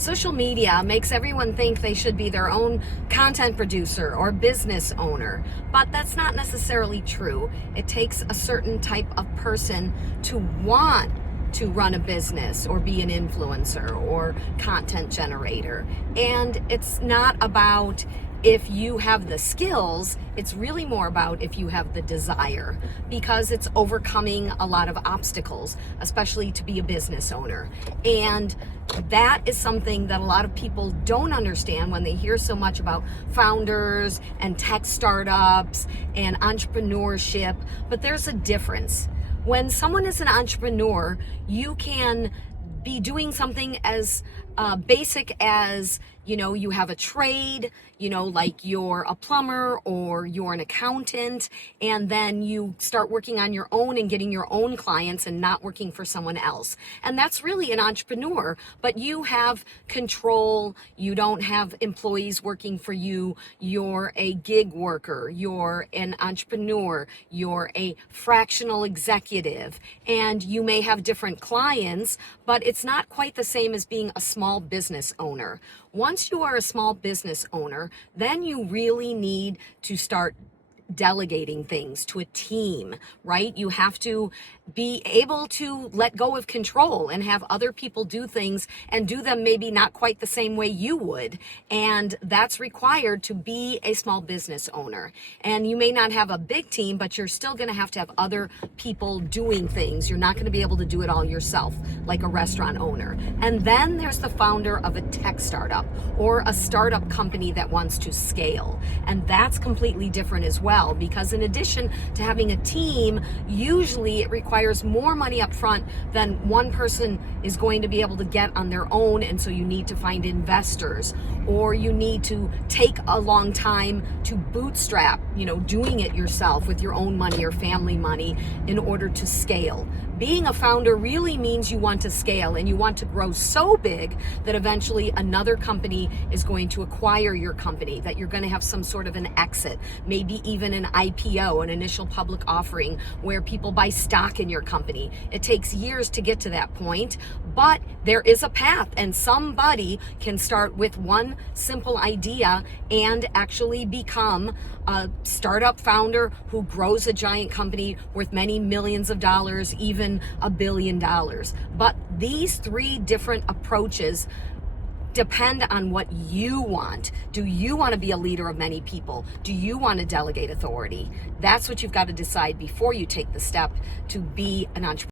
Social media makes everyone think they should be their own content producer or business owner, but that's not necessarily true. It takes a certain type of person to want to run a business or be an influencer or content generator. And it's not about if you have the skills, it's really more about if you have the desire, because it's overcoming a lot of obstacles, especially to be a business owner. And that is something that a lot of people don't understand when they hear so much about founders and tech startups and entrepreneurship. But there's a difference. When someone is an entrepreneur, you can be doing something as basic as, you have a trade, like you're a plumber or you're an accountant, and then you start working on your own and getting your own clients and not working for someone else. And that's really an entrepreneur, but you have control. You don't have employees working for you. You're a gig worker. You're an entrepreneur. You're a fractional executive, and you may have different clients, but it's not quite the same as being a small business owner. Once you are a small business owner, then you really need to start delegating things to a team, right? You have to be able to let go of control and have other people do things and do them maybe not quite the same way you would. And that's required to be a small business owner. And you may not have a big team, but you're still going to have other people doing things. You're not going to be able to do it all yourself, like a restaurant owner. And then there's the founder of a tech startup or a startup company that wants to scale. And that's completely different as well, because in addition to having a team, usually it requires more money up front than one person is going to be able to get on their own. And so you need to find investors, or you need to take a long time to bootstrap, doing it yourself with your own money or family money in order to scale. Being a founder really means you want to scale and you want to grow so big that eventually another company is going to acquire your company, that you're going to have some sort of an exit, maybe even an IPO, an initial public offering, where people buy stock in your company. It takes years to get to that point, but there is a path, and somebody can start with one simple idea and actually become a startup founder who grows a giant company worth many millions of dollars, even $1 billion. But these three different approaches depend on what you want. Do you want to be a leader of many people? Do you want to delegate authority? That's what you've got to decide before you take the step to be an entrepreneur.